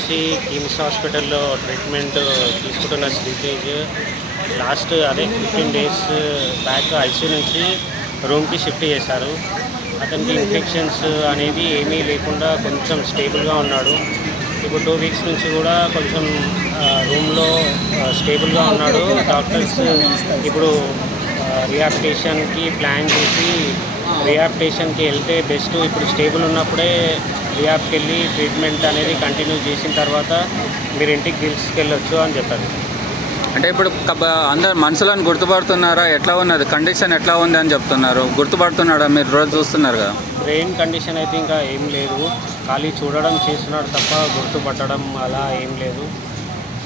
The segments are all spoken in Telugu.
నుంచి కిమ్స్ హాస్పిటల్లో ట్రీట్మెంట్ తీసుకుంటున్న Sritej last 15 days back ICU నుంచి రూమ్కి షిఫ్ట్ చేశారు. అతనికి ఇన్ఫెక్షన్స్ అనేది ఏమీ లేకుండా కొంచెం స్టేబుల్గా ఉన్నాడు. ఇప్పుడు 2 వీక్స్ నుంచి కూడా కొంచెం రూమ్లో స్టేబుల్గా ఉన్నాడు. డాక్టర్స్ ఇప్పుడు రిహాబిలిటేషన్కి ప్లాన్ చేసి రిహాబిలిటేషన్కి వెళ్తే బెస్ట్. ఇప్పుడు స్టేబుల్ ఉన్నప్పుడే రిహాబ్కి వెళ్ళి ట్రీట్మెంట్ అనేది కంటిన్యూ చేసిన తర్వాత మీరు ఇంటికి తీసుకెళ్ళొచ్చు అని చెప్పారు. అంటే ఇప్పుడు అందరు మనుషులను గుర్తుపడుతున్నారా? ఎట్లా ఉన్నది కండిషన్, ఎట్లా ఉంది అని చెప్తున్నారు. గుర్తుపడుతున్నాడా? మీరు రోజు చూస్తున్నారు కదా. బ్రెయిన్ కండిషన్ అయితే ఇంకా ఏం లేదు, ఖాళీ చూడడం చేస్తున్నాడు తప్ప గుర్తుపట్టడం అలా ఏం లేదు.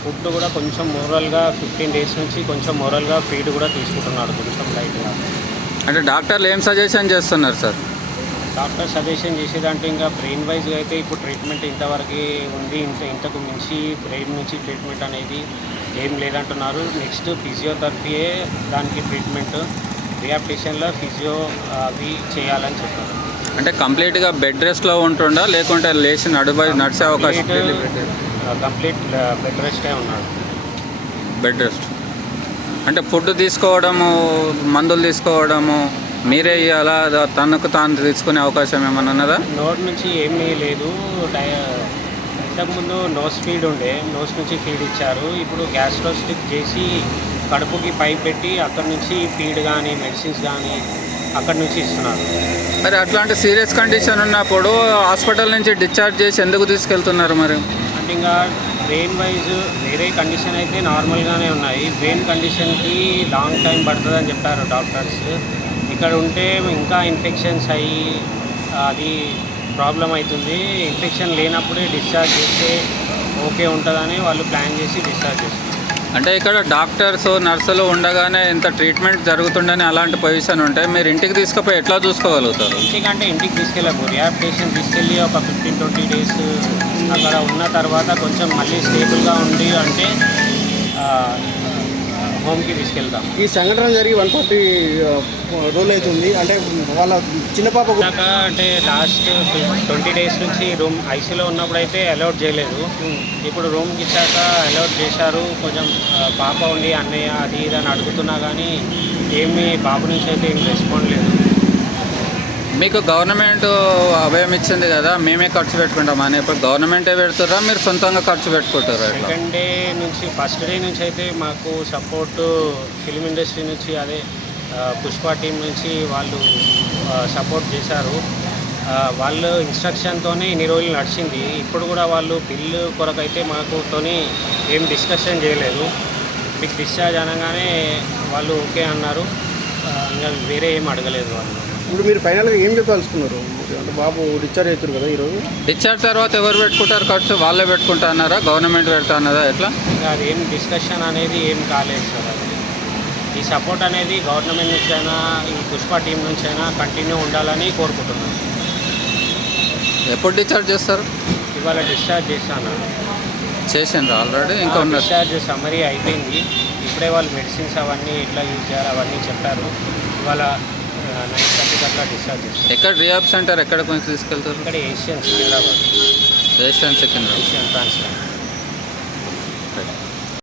ఫుడ్ కూడా కొంచెం మోరల్గా 15 డేస్ నుంచి కొంచెం మోరల్గా ఫీడ్ కూడా తీసుకుంటున్నాడు కొంచెం లైట్గా. అంటే డాక్టర్లు ఏం సజెషన్ చేస్తున్నారు సార్? డాక్టర్ సజెషన్ చేసేదంటే ఇంకా బ్రెయిన్ వైజ్గా అయితే ఇప్పుడు ట్రీట్మెంట్ ఇంతవరకు ఉంది, ఇంతకు మించి బ్రెయిన్ నుంచి ట్రీట్మెంట్ అనేది ఏం లేదంటున్నారు. నెక్స్ట్ ఫిజియోథెరపీయే దానికి ట్రీట్మెంట్, రిహాబిలిటేషన్లో ఫిజియో అవి చేయాలని చెప్పారు. అంటే కంప్లీట్గా బెడ్ రెస్ట్లో ఉంటుండా లేకుంటే లేచి నడిచే అవకాశం? కంప్లీట్ బెడ్ రెస్టే ఉన్నాడు. బెడ్ రెస్ట్ అంటే ఫుడ్ తీసుకోవడము, మందులు తీసుకోవడము మీరే అలా తనకు తాను తీసుకునే అవకాశం ఏమైనా ఉన్నదా? నోట్ నుంచి ఏమీ లేదు. ఇంతకుముందు నోస్ ఫీడ్ ఉండే, నోస్ నుంచి ఫీడ్ ఇచ్చారు. ఇప్పుడు గ్యాస్ట్రోస్టిక్ చేసి కడుపుకి పైప్ పెట్టి అక్కడ నుంచి ఫీడ్ కానీ మెడిసిన్స్ కానీ అక్కడ నుంచి ఇస్తున్నారు. మరి అట్లాంటి సీరియస్ కండిషన్ ఉన్నప్పుడు హాస్పిటల్ నుంచి డిశ్చార్జ్ చేసి ఎందుకు తీసుకెళ్తున్నారు మరి? అంటే ఇంకా బ్రెయిన్ వైజ్ వేరే కండిషన్ అయితే నార్మల్గానే ఉన్నాయి. బ్రెయిన్ కండిషన్కి లాంగ్ టైం పడుతుందని చెప్పారు డాక్టర్స్. ఇక్కడ ఉంటే ఇంకా ఇన్ఫెక్షన్స్ అయ్యి అది ప్రాబ్లం అవుతుంది. ఇన్ఫెక్షన్ లేనప్పుడే డిశ్చార్జ్ చేస్తే ఓకే ఉంటుందని వాళ్ళు ప్లాన్ చేసి డిశ్చార్జ్ చేస్తారు. అంటే ఇక్కడ డాక్టర్స్ నర్సులు ఉండగానే ఇంత ట్రీట్మెంట్ జరుగుతుండని అలాంటి పొజిషన్ ఉంటే మీరు ఇంటికి తీసుకుపోయి ఎట్లా చూసుకోగలుగుతారు? ఇంటికంటే ఇంటికి తీసుకెళ్ళము, రిహాబిలిటేషన్ తీసుకెళ్ళి ఒక 15-20 డేస్ అక్కడ ఉన్న తర్వాత కొంచెం మళ్ళీ స్టేబుల్గా ఉండి అంటే హోమ్కి తీసుకెళ్తాం. ఈ సంఘటన జరిగి 140 రోజులు అవుతుంది. అంటే వాళ్ళ చిన్న పాప అంటే లాస్ట్ 20 డేస్ నుంచి రూమ్ ఐసీలో ఉన్నప్పుడు అయితే అలౌట్ చేయలేదు. ఇప్పుడు రూమ్కి ఇచ్చాక అలౌట్ చేశారు. కొంచెం పాప ఉండి అన్నయ్య అది ఇది అని అడుగుతున్నా కానీ ఏమీ బాబు నుంచి అయితే ఏం రెస్పాండ్ లేదు. మీకు గవర్నమెంట్ అభయం ఇచ్చింది కదా, మేమే ఖర్చు పెట్టుకుంటామని. ఇప్పుడు గవర్నమెంటే పెడుతారా, మీరు సొంతంగా ఖర్చు పెట్టుకుంటారా? సెకండ్ డే నుంచి ఫస్ట్ డే నుంచి అయితే మాకు సపోర్ట్ ఫిలిం ఇండస్ట్రీ నుంచి అదే పుష్ప టీం నుంచి వాళ్ళు సపోర్ట్ చేశారు. వాళ్ళు ఇన్స్ట్రక్షన్తోనే ఇన్ని రోజులు నడిచింది. ఇప్పుడు కూడా వాళ్ళు బిల్లు కొరకైతే మాకుతోని ఏం డిస్కషన్ చేయలేదు. మీకు డిశ్చార్జ్ అనగానే వాళ్ళు ఓకే అన్నారు. ఇంకా వేరే ఏం అడగలేదు వాళ్ళు. ఇప్పుడు మీరు ఫైనల్గా ఏం చెప్పాల్సుకున్నారు? అంటే బాబు డిశ్చార్జ్ అవుతారు కదా ఈరోజు. డిశ్చార్జ్ తర్వాత ఎవరు పెట్టుకుంటారు ఖర్చు? వాళ్ళే పెట్టుకుంటా అన్నారా, గవర్నమెంట్ పెడతా అన్నదా, ఎట్లా? ఇంకా అది ఏం డిస్కషన్ అనేది ఏం కాలేదు సార్. అది ఈ సపోర్ట్ అనేది గవర్నమెంట్ నుంచి అయినా ఈ పుష్ప టీం నుంచి అయినా కంటిన్యూ ఉండాలని కోరుకుంటున్నాను. ఎప్పుడు డిశ్చార్జ్ చేస్తారు? ఇవాళ డిశ్చార్జ్ చేసిండ్రు ఆల్రెడీ? ఇంకా డిశ్చార్జ్ సమ్మరీ అయిపోయింది. ఇప్పుడే వాళ్ళు మెడిసిన్స్ అవన్నీ ఎట్లా యూజ్ చేయాలి అవన్నీ చెప్పారు. ఇవాళ 9:30 అట్లా డిశ్చార్జ్ చేస్తారు. ఎక్కడ రిహాబ్ సెంటర్ ఎక్కడ కొంచెం తీసుకెళ్తారు? ఇక్కడ Asian Secunderabad. Asian Secunderabad transplant.